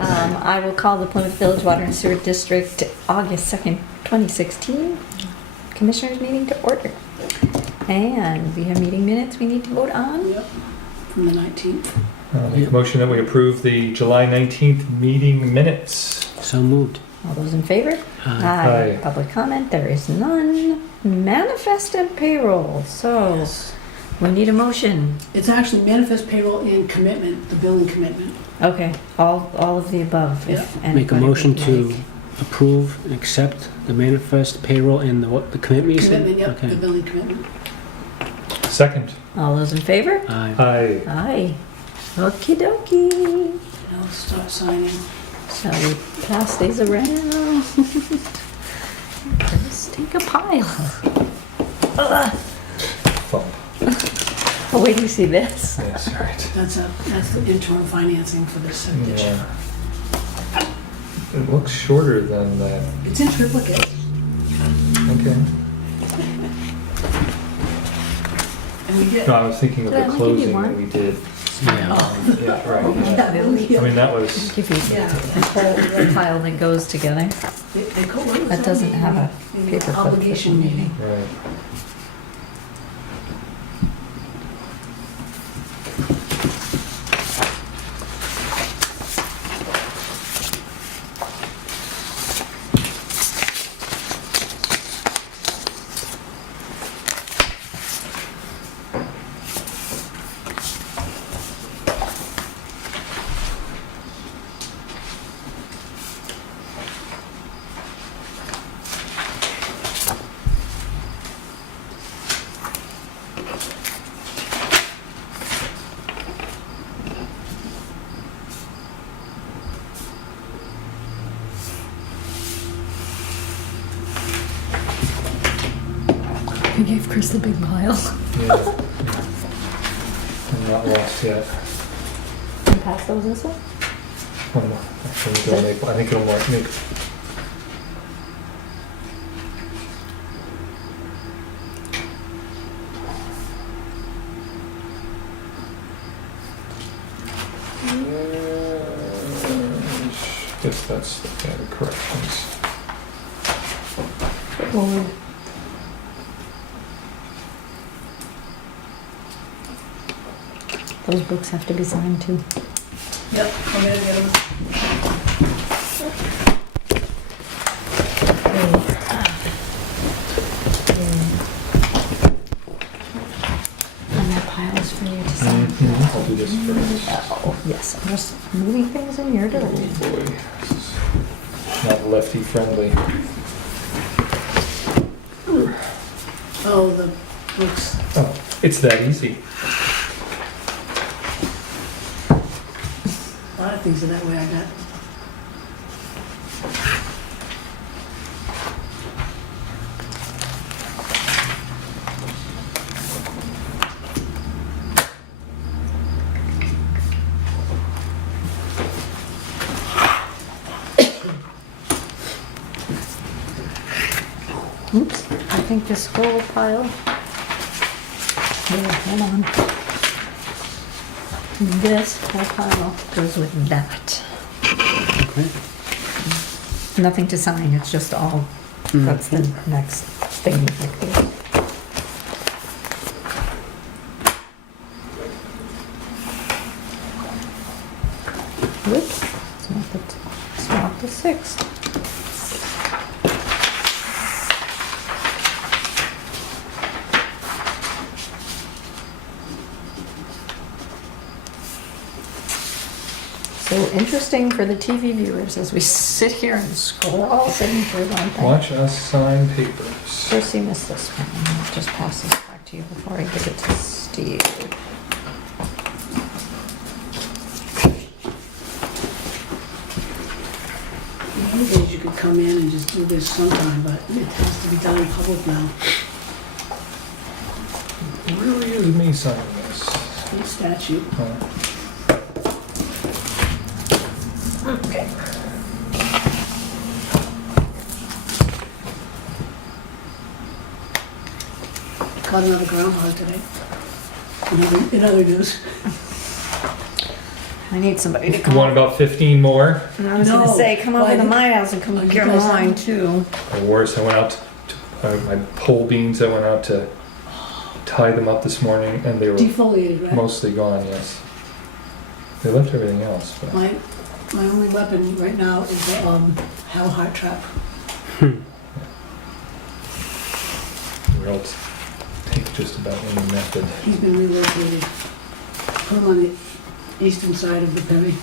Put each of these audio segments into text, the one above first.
I will call the Plymouth Village Water and Sewer District August 2nd, 2016 Commissioners meeting to order. And we have meeting minutes we need to vote on. Yep, from the 19th. I'll make a motion that we approve the July 19th meeting minutes. So moved. All those in favor? Aye. Public comment, there is none. Manifest and payroll, so Yes. we need a motion. It's actually manifest payroll and commitment, the billing commitment. Okay, all of the above. Yeah. If Make a anybody motion would to like. approve and accept the manifest payroll and the commitment you said? Commitment, yep, the Okay. billing commitment. Second. All those in favor? Aye. Aye. Aye. Okie dokie. Now let's start signing. Shall we pass these around? Let's take a pile. Ugh. Thump. Oh, wait till you see this. Yes, all right. That's the interim financing for this septic. Yeah. It looks shorter than that. It's in triplicate. Okay. And we get, No, I was thinking of Did I the only give you closing one? that we did. Yeah. Yeah, right. Yeah, Yeah. really. I mean, that was, Give you Yeah. the whole pile that goes together. they call, what was That doesn't have a The paper clip. obligation meeting. right. I gave Chris the big pile. Yeah. I'm not lost yet. Can you pass those this way? Oh, no. I think it'll make. Guess that's the corrections. Forward. Those books have to be signed too. Yep, I'm gonna get them. And that pile is for you to sign. I'll do this first. Oh, yes, I'm just moving things in your Oh direction. boy, this is not lefty friendly. Oh, the books. Oh, it's that easy. A lot of things are that way, I got. Oops, I think this whole pile. Here, hold on. This whole pile goes with that. Okay. Nothing to sign, it's just all, that's the next thing. Whoops, it's not the 6th. So interesting for the TV viewers as we sit here and scroll signatures on things. Watch us sign papers. First you missed this one, and I'll just pass this back to you before I give it to Steve. In the old days, you could come in and just do this sometime, but it has to be done in public now. It really is me signing this. State statute. Huh. Okay. Caught another groundhog today. In other news. I need somebody to You come want over. about 15 more? And I was gonna No. say, come over Why to did- my house and come Are you get guys mine on? too. Or worse, I went out to my pole beans, I went out to tie them up this morning and they were Defoliated, right? mostly gone, yes. They left everything else, but My only weapon right now is the Hell Heart Trap. or else take just about any method. He's been relocated. Put him on the eastern side of the Perry.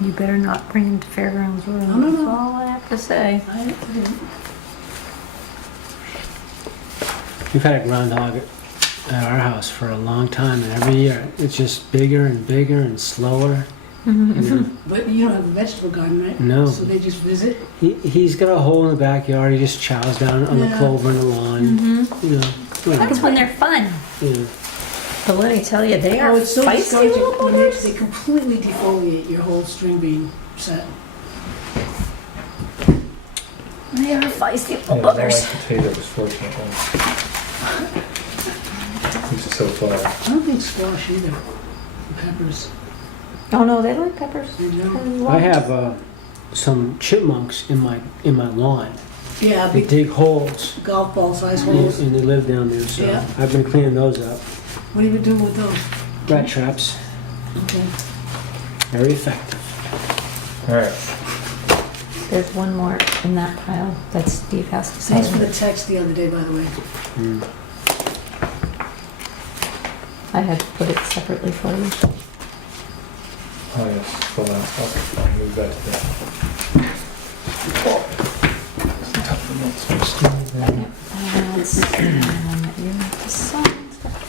You better not bring him to Fairgrounds Road. No, no, no. That's all I have to say. I didn't. We've had a groundhog at our house for a long time, and every year it's just bigger and bigger and slower. You know? But you don't have a vegetable garden, right? No. So they just visit? He's got a hole in the backyard. He just chows down on the Yeah. clover in the lawn. Mm-hmm. You know. That's when they're fun. Yeah. But let me tell you, they are Oh, it's so feisty discouraging little when buggers. they completely defoliate your whole string bean set. They are feisty Yeah, little I don't buggers. like potatoes, fortunately. At least so far. I don't think squash either. Peppers. Oh no, they like peppers. They do. I have some chipmunks in my lawn. Yeah, They big dig holes, golf ball size and, holes. and they live down there. So Yeah. I've been cleaning those up. What have you been doing with those? Rat traps, Okay. very effective. All right. There's one more in that pile that Steve has to Thanks for say. the text the other day, by the way. Mm. I had to put it separately for you. Oh, yes, the last, okay, I'll move that to the.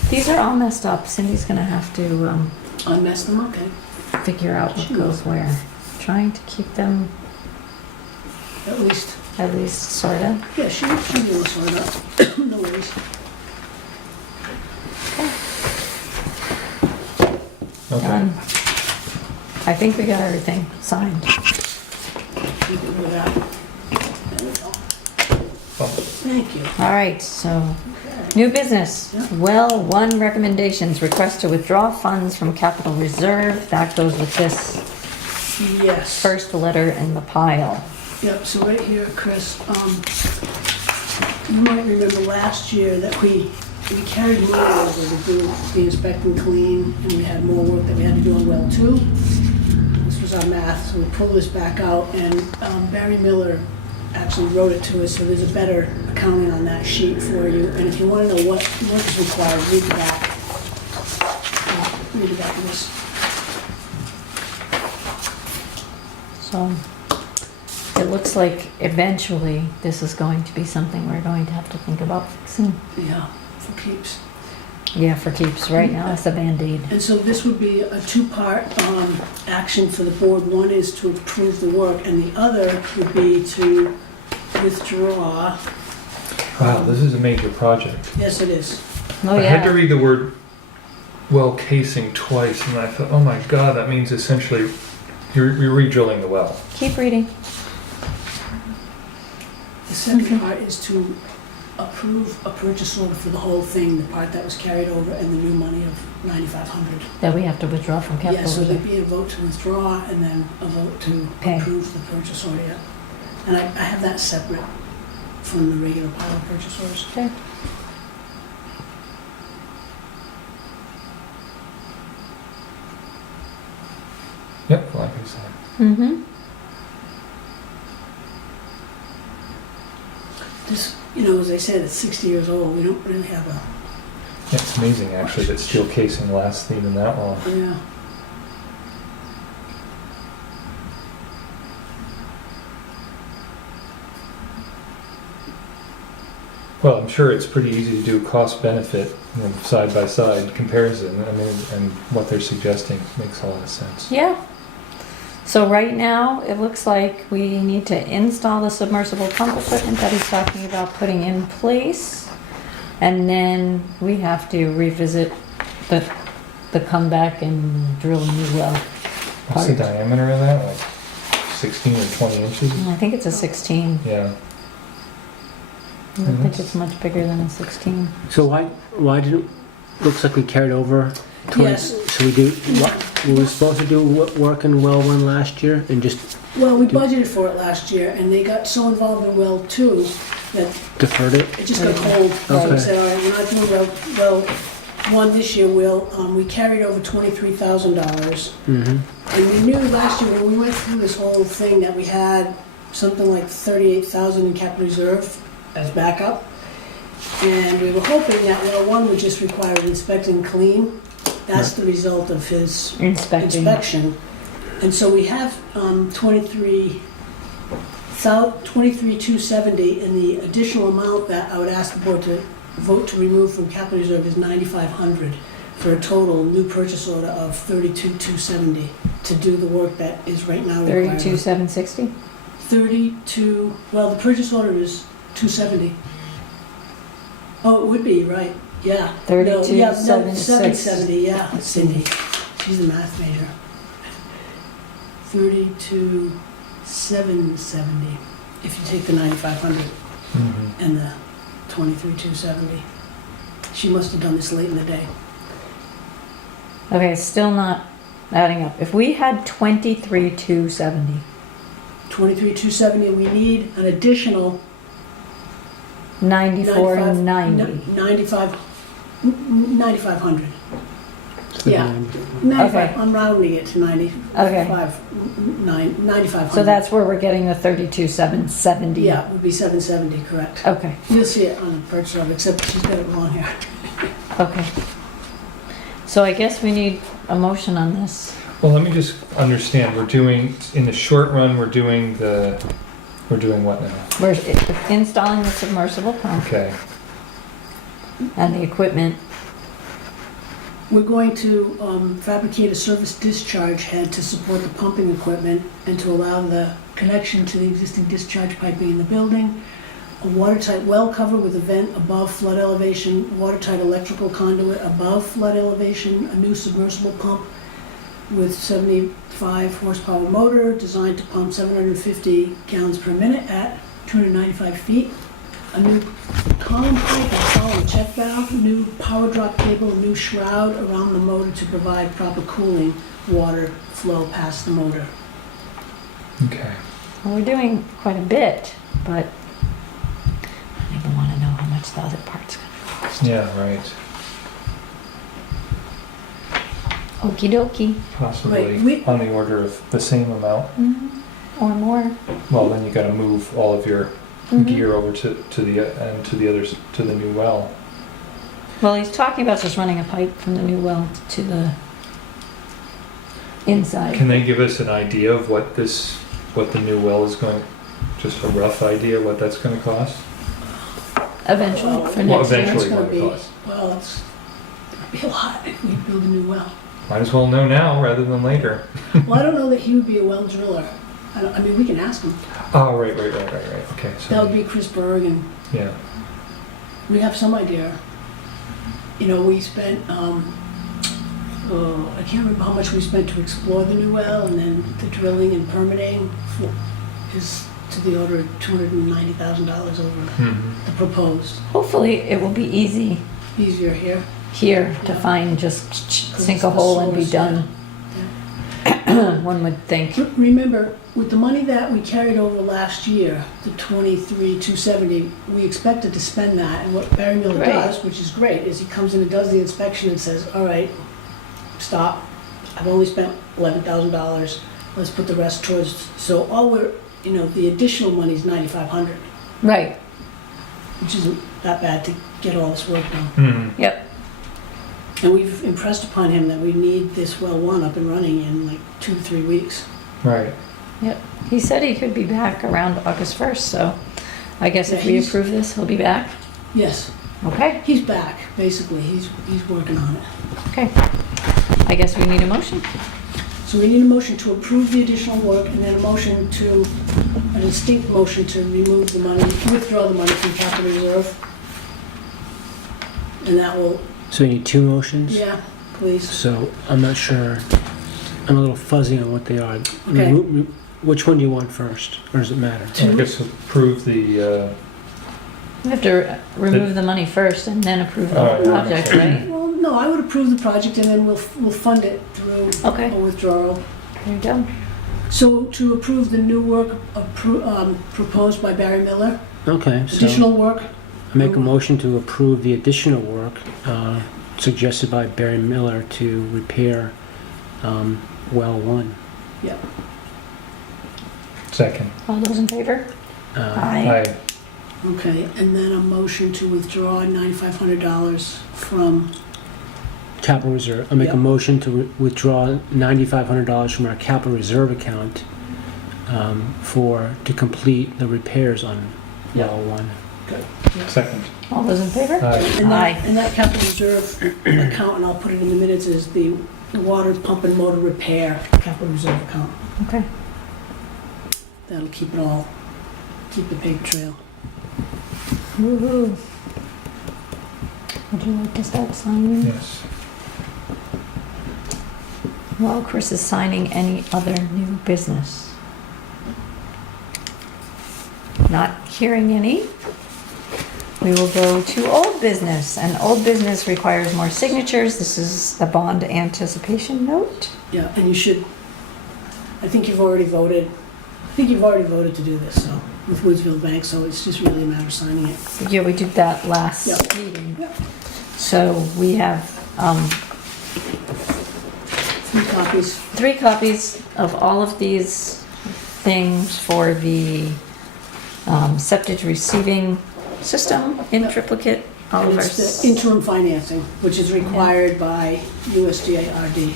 These are all messed up. Cindy's gonna have to Unmess them, okay. figure out what goes where. Trying to keep them At least, at least sorta. yeah, she will sort up. No worries. Okay. Done. I think we got everything signed. Keep it with that. There we go. Well, Thank you. All right, so Okay. new business. Yeah. Well, one recommendations, request to withdraw funds from capital reserve. That goes with this Yes. first letter in the pile. Yep, so right here, Chris, you might remember last year that we carried money over to do the inspect and clean, and we had more work that we had to do on well 2. This was our math, so we pulled this back out, and Barry Miller actually wrote it to us, so there's a better accounting on that sheet for you. And if you want to know what is required, read the back. Read the back of this. So it looks like eventually this is going to be something we're going to have to think about fixing. Yeah, for keeps. Yeah, for keeps. Right now it's a Band-Aid. And so this would be a two-part action for the board. One is to approve the work, and the other would be to withdraw. wow, this is a major project. Yes, it is. Oh, I had to yeah. read the word well casing twice, and I thought, oh my god, that means essentially you're re-drilling the well. Keep reading. The second part is to approve a purchase order for the whole thing, the part that was carried over, and the new money of $9,500. That we have to withdraw from capital Yeah, so reserve. there'd be a vote to withdraw, and then a vote to Pay. approve the purchase order. Yeah. And I have that separate from the regular pile of purchase orders. Okay. Yep, like I said. Mm-hmm. This, as I said, it's 60 years old. We don't really have a, It's amazing actually that steel casing lasts even that long. yeah. Well, I'm sure it's pretty easy to do cost benefit, side by side comparison. I mean, and what they're suggesting makes a lot of sense. Yeah. So right now, it looks like we need to install the submersible pump equipment that he's talking about putting in place. And then we have to revisit the comeback and drill a new well. What's the part. diameter of that? Like 16 or 20 inches? I think it's a 16. Yeah. I don't think it's much bigger than a 16. So why didn't? Looks like we carried over Yes. So we do, were we supposed to do work in well one last year and just Well, we budgeted for it last year, and they got so involved in well 2 that deferred it? it just got cold. So we Okay. said, all right, we're not doing well 1 this year. We carried over $23,000. Mm-hmm. And we knew last year when we went through this whole thing that we had something like 38,000 in capital reserve as backup. And we were hoping that well 1 would just require inspect and clean. That's the result of his inspection. And so we have 23,270, and the additional amount that I would ask the board to vote to remove from capital reserve is 9,500 for a total new purchase order of 32,270 to do the work that is right now required. 32,760? 32, well, the purchase order is 270. Oh, it would be, right, yeah. No, yeah, no, 770, yeah, Cindy. She's a math major. 32,770, if you take the 9,500 Mhm. and the 23,270. She must have done this late in the day. Okay, still not adding up. If we had 23,270, 23,270, we need an additional 94,90. 9,500. Yeah. 95, Okay. I'm rounding it to 95, 9,500. So that's where we're getting the 32,770. Yeah, it would be 770, correct. Okay, You'll see it on the purchase order, except she's got it wrong here. okay. So I guess we need a motion on this. Well, let me just understand, we're doing, in the short run, we're doing what now? We're installing the submersible pump Okay, and the equipment. We're going to fabricate a surface discharge head to support the pumping equipment and to allow the connection to the existing discharge piping in the building. A watertight well cover with a vent above flood elevation, watertight electrical conduit above flood elevation, a new submersible pump with 75 horsepower motor designed to pump 750 gallons per minute at 295 feet. A new column pipe and column check valve, new power drop cable, new shroud around the motor to provide proper cooling water flow past the motor. okay. Well, we're doing quite a bit, but I don't even want to know how much the other part's gonna cost. Yeah, right. Okie dokie. Possibly Right, on the order of the same amount. Or more. Well, then you gotta move all of your Mhm. gear over to the others, to the new well. Well, he's talking about just running a pipe from the new well to the inside. Can they give us an idea of what the new well is going, just a rough idea what that's gonna cost? Eventually, for Well, next year. eventually. It's gonna what it be, costs. well, it's gonna be a lot if we build a new well. Might as well know now rather than later. Well, I don't know that he would be a well driller. I mean, we can ask him. Oh, right, okay, so. That would be Chris Berg, and Yeah, we have some idea. You know, we spent, I can't remember how much we spent to explore the new well, and then the drilling and permitting is to the order of $290,000 over mhm. the proposed. Hopefully, it will be easy Easier here. here to Yeah. find, just sink it's a the hole and be source, done. One would think. Remember, with the money that we carried over last year, the 23,270, we expected to spend that, and what Barry Miller Right. does, which is great, is he comes in and does the inspection and says, all right, stop, I've only spent $11,000, let's put the rest towards, so the additional money is 9,500, Right, which isn't that bad to get all this work done. Mhm. yep. And we've impressed upon him that we need this well 1 up and running in like 2 to 3 weeks. Right, He said he could be back around August 1st, so I guess if Yeah, we he's- approve this, he'll be back. Yes, Okay, he's back, basically, he's working on it. okay. I guess we need a motion. So we need a motion to approve the additional work, and then a distinct motion to remove the money, withdraw the money from capital reserve. And that will, So you need two motions? yeah, please. So I'm not sure, I'm a little fuzzy on what they are. Okay. Which one do you want first, or does it matter? I guess approve the, We have to remove the money first and then approve the Alright. project, right? Well, No, I would approve the project and then we'll fund it through Okay. a withdrawal. There you go. So to approve the new work proposed by Barry Miller, Okay, so additional work, I make a motion to approve the additional work suggested by Barry Miller to repair well 1. Second. All those in favor? Aye. Aye. okay, and then a motion to withdraw $9,500 from, Capital reserve. I make Yeah. a motion to withdraw $9,500 from our capital reserve account to complete the repairs on well 1. Second. All those in favor? Aye. Aye. and that capital reserve account, and I'll put it in the minutes, is the water pump and motor repair capital reserve account. Okay. That'll keep the paper trail. Woo-hoo. Would you like to start signing? Yes. While Chris is signing, any other new business? Not hearing any. We will go to old business, and old business requires more signatures. This is the bond anticipation note. Yeah, and you should, I think you've already voted to do this, so, with Woodsville Bank, so it's just really a matter of signing it. Yeah, we did that last Yeah. meeting. Yeah. So we have 3 copies. 3 copies of all of these things for the septic receiving system in Yep. triplicate. All of And our it's the interim financing, which is required by USDARD.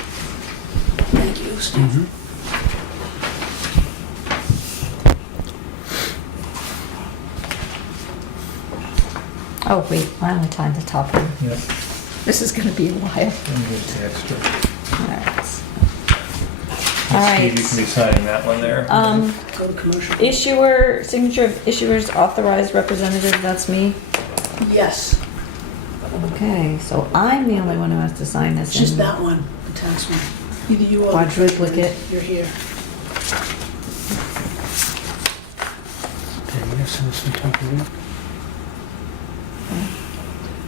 Thank you, Steve. Oh wait, I only timed the top one. Yep. This is going to be a while. And get the extra. All right. Steve, you can be signing that one there. Go to commercial. Issuer signature of issuer's authorized representative. That's me. Yes, Okay, so I'm the only one who has to sign this. it's just in that one, the tax one. Either you or the quadruplicate. You're here. Okay, I'm gonna send this one to you.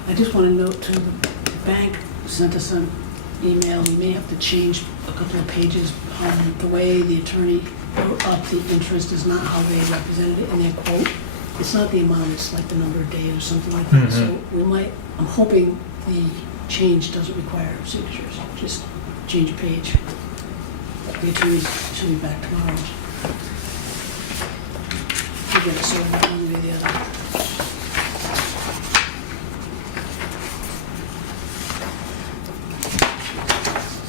I just want to note too, the bank sent us an email. We may have to change a couple of pages. The way the attorney wrote up the interest is not how they represented it in their quote. It's not the amount, it's like the number of days or something like that. So we might, I'm hoping the change doesn't require signatures. Just change a page. The attorney should be back tomorrow. We'll get it sorted out one way or the other.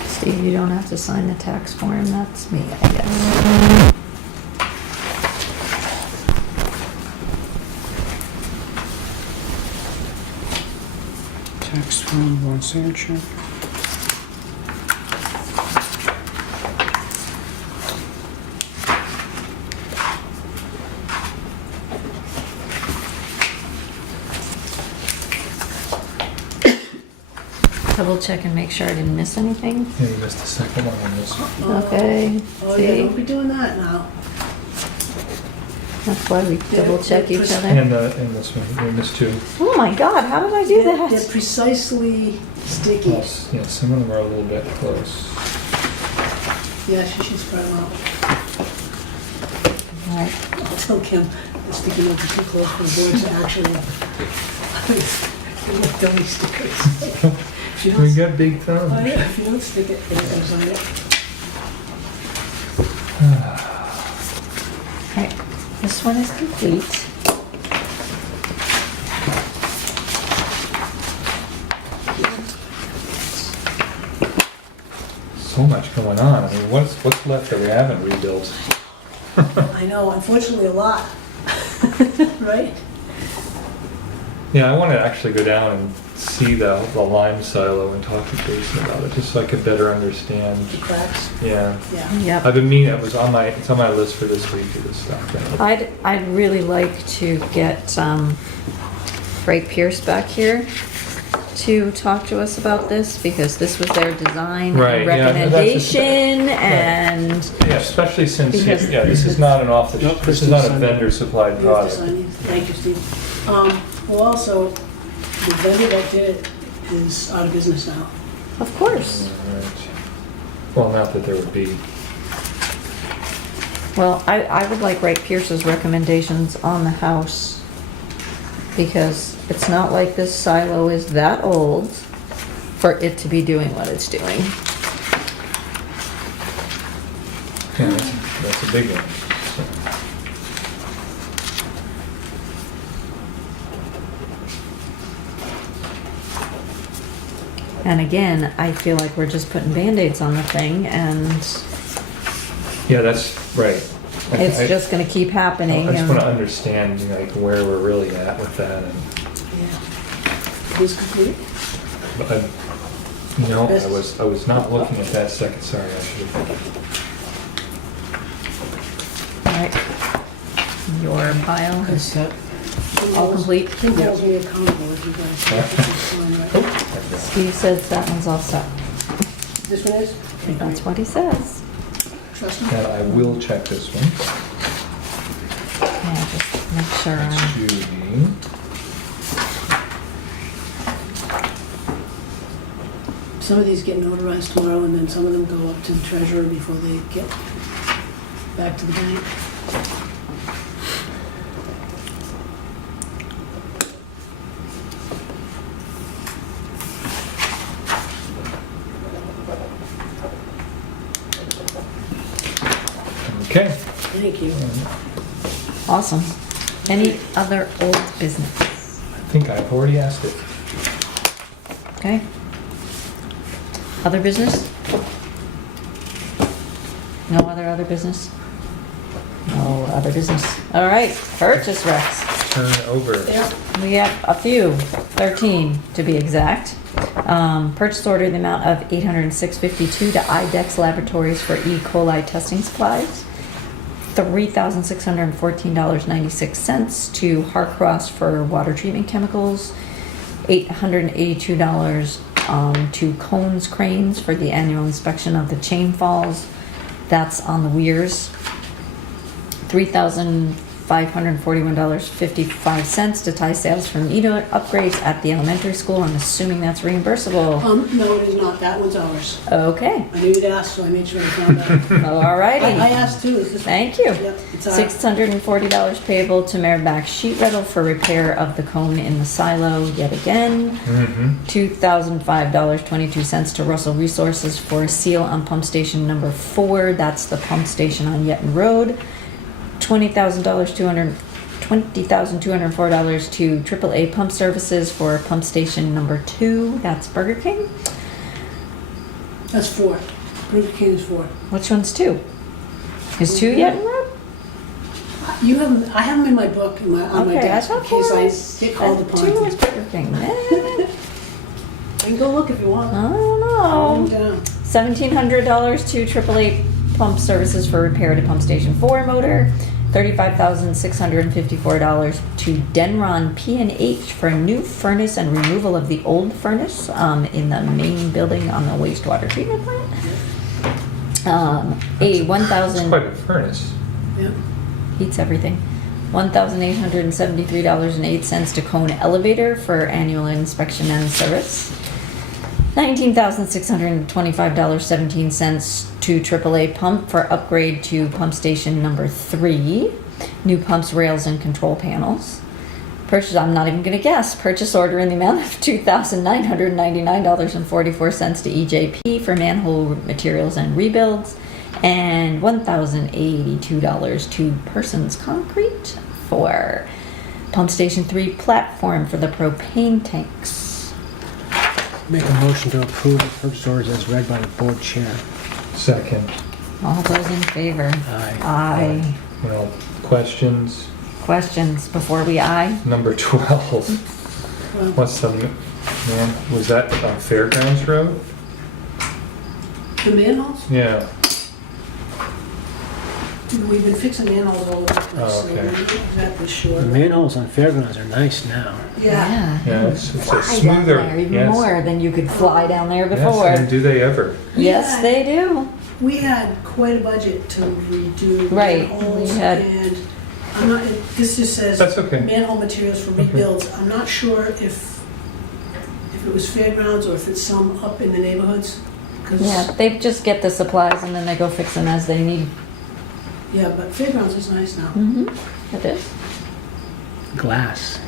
Steve, you don't have to sign the tax form. That's me, I guess. Text from 1 signature. Double check and make sure I didn't miss anything. Yeah, you missed the second one on this one. Okay, Oh, yeah, see? don't be doing that now. That's why we double check each other. And this one, you missed 2. Oh my God, how did I do They're that? precisely sticky. Yes, yeah, some of them are a little bit close. Yeah, she should spread them out. All right. I'll tell Kim the sticky notes are too close for the board to actually. They're like dummy stickers. If you We don't, got big thumbs. oh, yeah, if you don't stick it, they're gonna sign it. All right, this one is complete. So much going on. I mean, what's left that we haven't rebuilt? I know, unfortunately, a lot. Right? Yeah, I want to actually go down and see the lime silo and talk to Jason about it, just so I could better understand. The cracks, Yeah, yeah. Yep. I've been meaning, it's on my list for this week of this stuff. I'd really like to get Ray Pierce back here to talk to us about this, because this was their design Right, and yeah, no, that's just- recommendation, and Yeah, especially since, Because- yeah, this is not an Nope, this is not a Christine's vendor supplied You have to product. sign these. Thank you, Steve. Well, also, the vendor that did it is out of business now. Of course. Alright. Well, not that there would be, Well, I would like Wright Pierce's recommendations on the house, because it's not like this silo is that old for it to be doing what it's doing. yeah, that's a big one. So, And again, I feel like we're just putting Band-Aids on the thing, and yeah, that's right. it's just gonna keep happening. I just and- want to understand, like, where we're really at with that, and, Yeah. Is complete? but I was not looking at that second, sorry, I should have. Alright. Your pile Good is set. all complete. Kim holds me accountable if you guys think it's fine, right? Oh, Steve says that one's all set. This one is? That's what he says. Trust me? now I will check this one. Yeah, just make sure That's I'm... Judy. Some of these get notarized tomorrow, and then some of them go up to the treasurer before they get back to the bank. Okay. Thank you. Awesome. Any other old business? I think I've already asked it. Okay. Other business? No other business? No other business. All right, purchase recs. Turn over. Yeah. We have a few, 13 to be exact. Purchase order in the amount of $806.52 to IDEX Laboratories for E. coli testing supplies. $3,614.96 to Harcross for water treatment chemicals. $882 to Cones Cranes for the annual inspection of the chain falls. That's on the weirs. $3,541.55 to tie sales from Edo upgrades at the elementary school. I'm assuming that's reimbursable. No, it is not. That one's ours. Okay. I knew you'd ask, so I made sure I found out. I Alrighty. asked too, is this? Thank you. Yep, it's ours. $640 payable to Merrimack Sheet Metal for repair of the cone in the silo yet again. Mm-hmm. $2,005.22 to Russell Resources for a seal on pump station number 4. That's the pump station on Yetton Road. $20,204 to AAA Pump Services for pump station number 2. That's Burger King. That's 4. Burger King is 4. Which one's 2? Is 2 Yetton Road? You have them, I have them in my book, on my Okay, I desk, in thought case 4 I was... get called upon 2 to. was Burger King. I can go look if you want. I don't I'll know. write them down. $1,700 to AAA Pump Services for repair to pump station 4 motor. $35,654 to Denron P&H for a new furnace and removal of the old furnace in the main building on the wastewater treatment plant. It's quite 1,000 a furnace. Yep. heats everything. $1,873.08 to Cone Elevator for annual inspection and service. $19,625.17 to AAA Pump for upgrade to pump station number 3. New pumps, rails, and control panels. Purchase, I'm not even going to guess. Purchase order in the amount of $2,999.44 to EJP for manhole materials and rebuilds. And $1,082 to Persons Concrete for pump station 3 platform for the propane tanks. Make a motion to approve the purchase orders as read by the board chair. Second. All those in favor? Aye. Aye. Well, questions? Questions before we aye? Number 12. Well, What's the, man, was that on Fairgrounds Road? the manholes? Yeah. We've been fixing manholes all over the place, Oh, so okay. we're not exactly sure. The manholes on Fairgrounds are nice now. Yeah. Yeah, it's a Fly down smoother. there even yes. more than you could fly down there Yes, before. and do they ever? Yes, Yeah. they do. We had quite a budget to redo Right, manholes, we had- and I'm not, this just says That's okay. manhole materials for Okay. rebuilds. I'm not sure if it was fairgrounds or if it's some up in the neighborhoods. 'Cause- Yeah, they just get the supplies and then they go fix them as they need. Yeah, but fairgrounds is nice now. Mm-hmm. It is. Glass.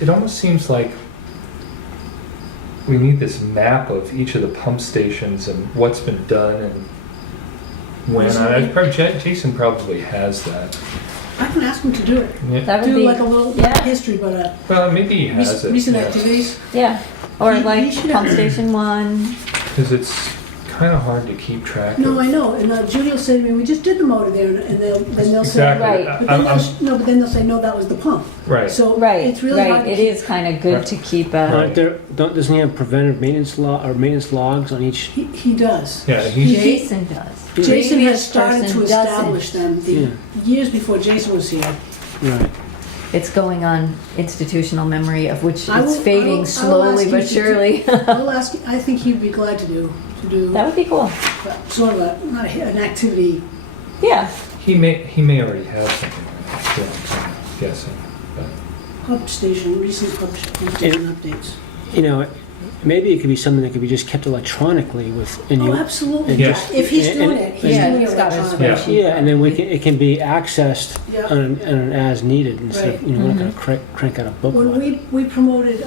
It almost seems like we need this map of each of the pump stations and what's been done and when. Jason probably has that. I can ask them to do it. Yeah. That would Do be, like a little yeah. history, but Well, maybe he has it. recent yeah. activities. Yeah, or He like should pump have- station 1. Because it's kind of hard to keep track No, of. I know, and Judy will say to me, we just did the motor there, and then they'll say, Exactly. Right. but then no, but then they'll say, no, that was the pump. Right. So Right, it's really hard right. to It keep- is kind of good Right. to keep a. Aren't there, doesn't he have preventive maintenance or maintenance logs on each? He does. Yeah, he's, Jason does. Jason Previous has started person to doesn't. establish them years before Jason was here. Right. It's going on institutional memory of which I will- it's I will- I fading will slowly ask but him to- surely. I'll ask, I think he'd be glad to do That would be cool. sort of not an activity. Yeah. he may already have something like that. Yeah, I'm guessing. But Pump station, recent pump station updates. You know, maybe it could be something that could be just kept electronically and Oh, you. absolutely. and just- If he's and- doing it, he's Yeah, doing he's it got his electronically. Yeah, and then it can be accessed Yeah. on an as needed instead Right. of, we're not gonna crank out a book. When on it. we promoted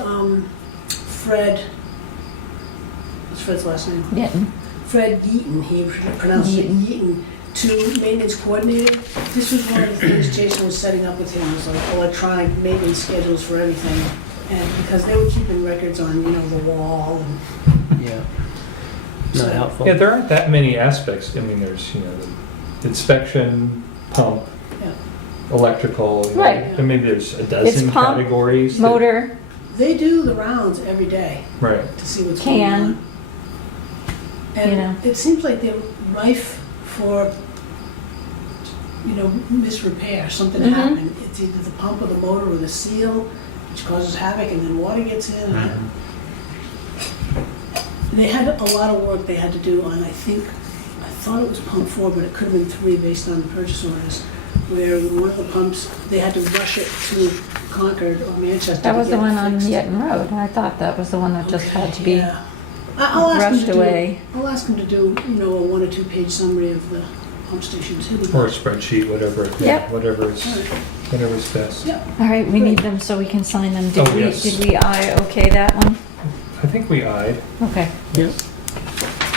Fred, what's Fred's last name? Getting. Fred Yeaton, he pronounced it Yeaton, to maintenance coordinator. This was one of the things Jason was setting up with him, was like electronic maintenance schedules for everything. And because they were keeping records on, the wall and. Yeah. So- Not helpful. yeah, there aren't that many aspects. I mean, there's the inspection, pump, Yeah. electrical. Right. And maybe there's a dozen pump, categories. that- Motor, They do the rounds every day Right. to see what's going Can. on. And You know. it seems like they're rife for, misrepair. Something Mhm. happened. It's either the pump or the motor or the seal, which causes havoc, and then water gets in. They had a lot of work they had to do on, I thought it was pump 4, but it could have been 3 based on the purchase orders, where one of the pumps, they had to rush it to Concord or Manchester. that to was the get it one on fixed. Yetton Road. I thought that was the one that just had to be Yeah. I'll ask him rushed to do, away. I'll ask him to do, a 1 or 2 page summary of the pump stations. He'll be Or a good. spreadsheet, whatever. Yep. Whatever's All right. whatever's best. Yeah. All right, we need them so we can sign them. Did Oh, we, yes. did we okay that one? I think we eyed. Okay. Yep.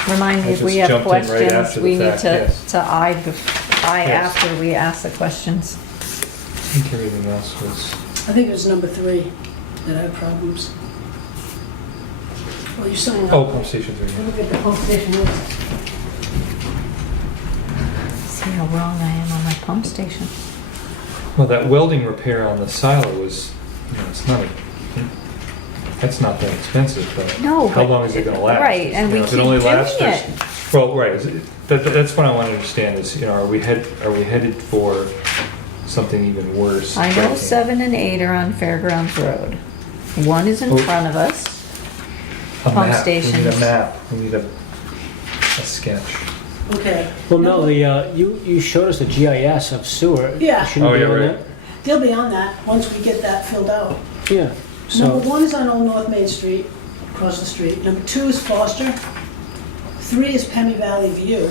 Remind me I if we just have jumped in right questions, after the we need fact, to, yes. to eye Yes. after we ask the questions. I think everything else was. I think it was number 3 that had problems. Well, you're signing up. Oh, pump station 3. Look at the pump station list. See how wrong I am on my pump station. Well, that welding repair on the silo was, it's not. That's not that expensive, but No, how but- long is it going to last? right, and we if keep it only doing lasts for- it. Well, right. That's what I want to understand is, are we headed for something even worse? I know breaking? 7 and 8 are on Fairgrounds Road. 1 is in Oh. front of us. A pump map. We need stations. a map. We need a sketch. Okay. Well, no, you showed us the GIS of sewer. Yeah. Shouldn't Oh, it be yeah, on right. They'll be on that once we get that filled out. that? Yeah. Number So 1 is on Old North Main Street, across the street. Number 2 is Foster. 3 is Pemmy Valley View.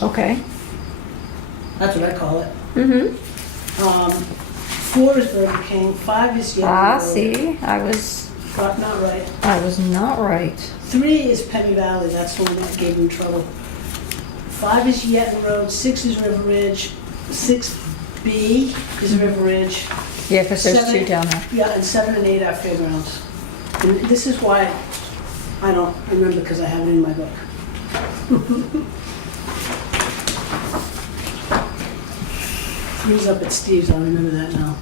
Okay. That's what I call it. Mm-hmm. 4 is Burger King. 5 is Yellow Ah, Road. see, I was Not right. not right. 3 is Pemmy Valley. That's the one that gave them trouble. 5 is Yetton Road. 6 is River Ridge. 6B is River Ridge. Yeah, because there's 7 2 down there. Yeah, and 7 and 8 are Fairgrounds. And this is why I don't remember, because I have it in my book. 3's up at Steve's, I remember that now.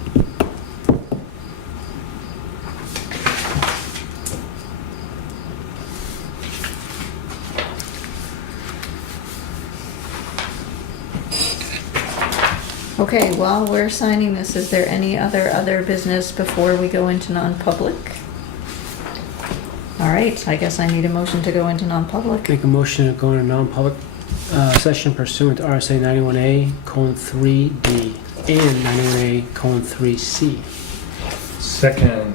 Okay, while we're signing this, is there any other business before we go into non-public? All right, I guess I need a motion to go into non-public. make a motion to go into non-public session pursuant to RSA 91A:3D and 91A:3C. Second.